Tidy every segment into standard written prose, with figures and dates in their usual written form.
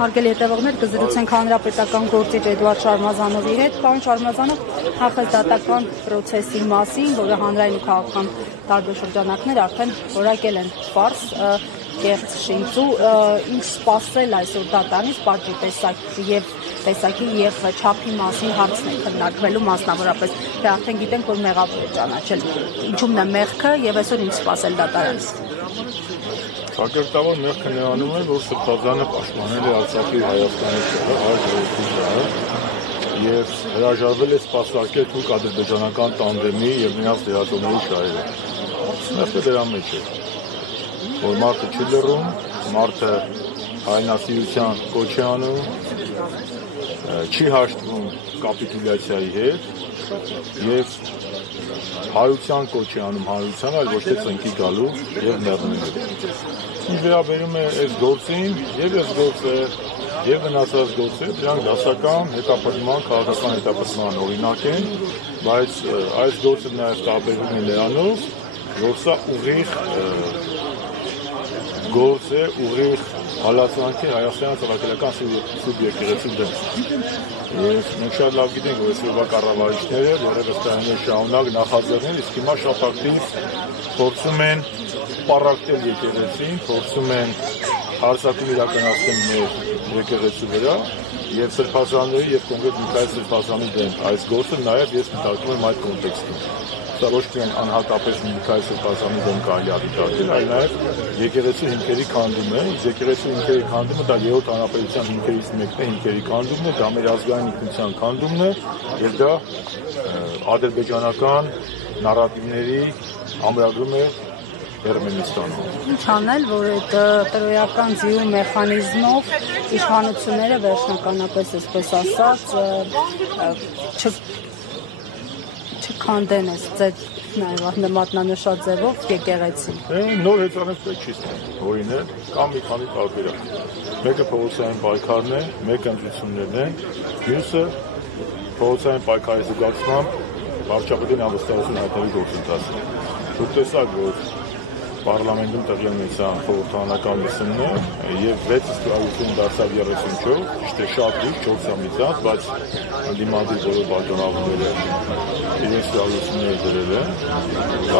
Հարգելի հետևողներ, կզրուցենք հանրապետական գործիչ Էդուարդ Շարմազանովի հետ։ Պարոն Շարմազանով, նախազգատական պրոցեսի մասին, որը հանրային ու քաղաքական տարբեր շրջանակներ արդեն որակել են պարզ, կեղծ շինծու, ինչ սպասել այսօր դատարանից պատժի տեսակի եւ չափի մասին հարցն է քննարկվելու մասնավորապես, թե արդեն գիտենք, որ մեղավոր է ճանաչել, ինչումն է մեղքը եւ այսօր ինչ սպասել դատարանից։ Ճակերտավոր մեղքը նրանում է, որ Սրբազանը պաշտպանել է Արցախի Հայաստանի եւ հրաժարվել է սպասարկել թուրք-ադրբեջանական տանդեմի եւ նրանց դերատոների շահերը։ Մեղքը դրա մեջ է, որ մարդը չի լռում, մարդը հայրենասիրության կոչ է անում, չի հաշտվում կապիտուլյացիայի հետ եւ հայության կոչ է անում հայության, այլ ոչ թե ծնկի գալու եւ մեռնելու։ Ինչ վերաբերում է այս գործին, եւ այս գործը եւ վնասած գործը, դրանք դասական հետապնդման, քաղաքական հետապնդման օրինակ են, բայց այս գործը նաեւ տարբերվում է նրանով, որ սա ուղիղ գործ է, ուղիղ հալածանք է Հայաստանի ծառայական սուրբ եկեղեցու դեմ։ Եվ մենք շատ լավ գիտենք, որ այսօրվա կառավարիչները որևէ տարիներ շարունակ նախաձեռնել, իսկ հիմա շատ ակտիվ փորձում են պարակտել եկեղեցին, փորձում են հարձակում իրականացնել մեր եկեղեցու վրա եւ սրբազանների եւ կոնկրետ Միքայել Սրբազանի դեմ այս գործը նաեւ ես մտածում եմ այդ կոնտեքստում։ Սա ոչ թե անհատապես Միքայել Սրբազանի դեմ կարելի է դիտարկել, այլ նաեւ եկեղեցու հիմքերի քանդում է, եկեղեցու հիմքերի քանդումը դա երրորդ հանրապետության հիմքերից մեկն է, հիմքերի քանդումն է, դա մեր ազգային ինքնության քանդումն է եւ դա ադրբեջանական նարատիվների ամրագրում է Էրմենիստանում։ Ինչ անել, որ այդ տրոյական ձիու մեխանիզմով իշխանությունները վերջնականապես, այսպես ասած, չքանդեն այս մատնանշած ձևով եկեղեցին։ Նոր հեծանեց պետք չի ստանում, օրինակ, կամ մի քանի տարբերակ։ Մեկը փողոցային պայքարն է, մեկը ընտրություններն են, մյուսը փողոցային պայքարի զուգակցությամբ վարչապետին անվստահություն հայտնելու գործընթացն է։ Դուք տեսաք, որ Պարլամենտում տեղի ունեցան խորհրդարանական լսումներ եւ 6 ստուգություն դարձավ 34, ճիշտ է շատ լուրջ 4 ամիսից, բայց ընդդիմադիր բոլոր բաժանավորները իրենց ստուգությունները դրել են։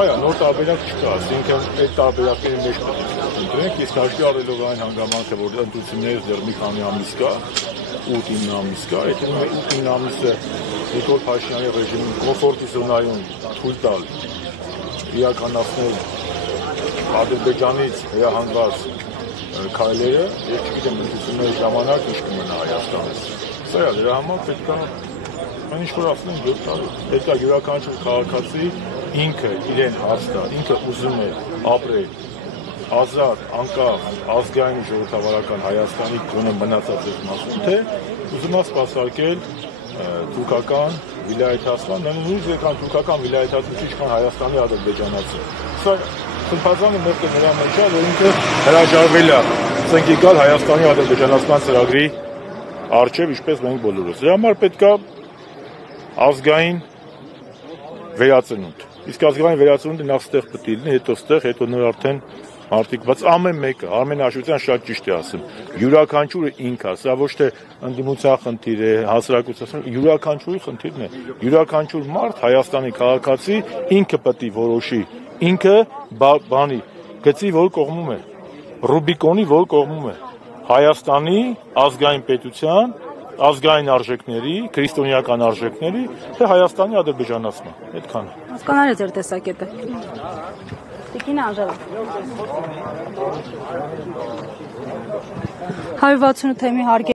Այո, նոր տարբերակ չկա, այսինքն այդ տարբերակների մեջ պետք է ընտրենք, իսկ հաշվի առնելով այն հանգամանքը, որ ընտրություններից դեռ մի քանի ամիս կա, 8-9 ամիս կա, այդ 8-9 ամիսը Նիկոլ Փաշինյանի ռեժիմին կոմֆորտի զոնայում թույլ տալ իրականացնել Ադրբեջանից հրահանգված քայլերը, եւ չգիտեմ ընտրությունների ժամանակ ինչ կմնա Հայաստանում։ Սա է, դրա համար պետք է այն ինչ որ ասում են 7 տարի։ Պետք է յուրաքանչյուր քաղաքացի ինքը իրեն հարց տա, ինքը ուզում է ապրել ազատ, անկախ, ազգային ու ժողովրդավարական Հայաստանի գոնե մնացած այս մասում, թե ուզում է սպասարկել թուրքական վիլայեթացման, նույնիսկ եկան թուրքական վիլայեթացուցիչ կան Հայաստանի ադրբեջանացի։ Սա Սրբազանը մեղքը նրա մեջ է, որ ինքը հրաժարվել է ծնկի գալ Հայաստանի ադրբեջանացման ծրագրի առջև, ինչպես մենք բոլորս։ Դրա համար պետք է ազգային վերածնունդ։ Իսկ ազգային վերածնունդը նախ ստեղ պետք է լինի, հետո ստեղ, հետո նոր արդեն մարդիկ, բայց ամեն մեկը, Արմեն Աշոտյան շատ ճիշտ է ասում, յուրաքանչյուրը ինքը, սա ոչ թե ընդդիմության խնդիր է, հասարակության, յուրաքանչյուրի խնդիրն է։ Յուրաքանչյուր մարդ Հայաստանի քաղաքացի ինքը պետք է որոշի, ինքը բանի գծի որ կողմում է, Ռուբիկոնի որ կողմում է, Հայաստանի ազգային պետության, ազգային արժեքների, քրիստոնեական արժեքների, թե Հայաստանի ադրբեջանացման, այդքան է։ Հասկանալի է ձեր տեսակետը։ Տիկին Անժելա։ 168 թեմի հարգ